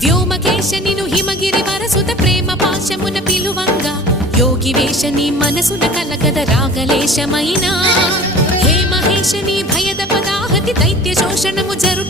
వ్యోమకేశ నిను హిమగిరి వరసుత ప్రేమ పాశమున పిలువంగా యోగి వేష నీ మనసున కలగద రాగలేశమైనా హే మహేశ నీ భయద పదాహతి దైత్య శోషణము జరుప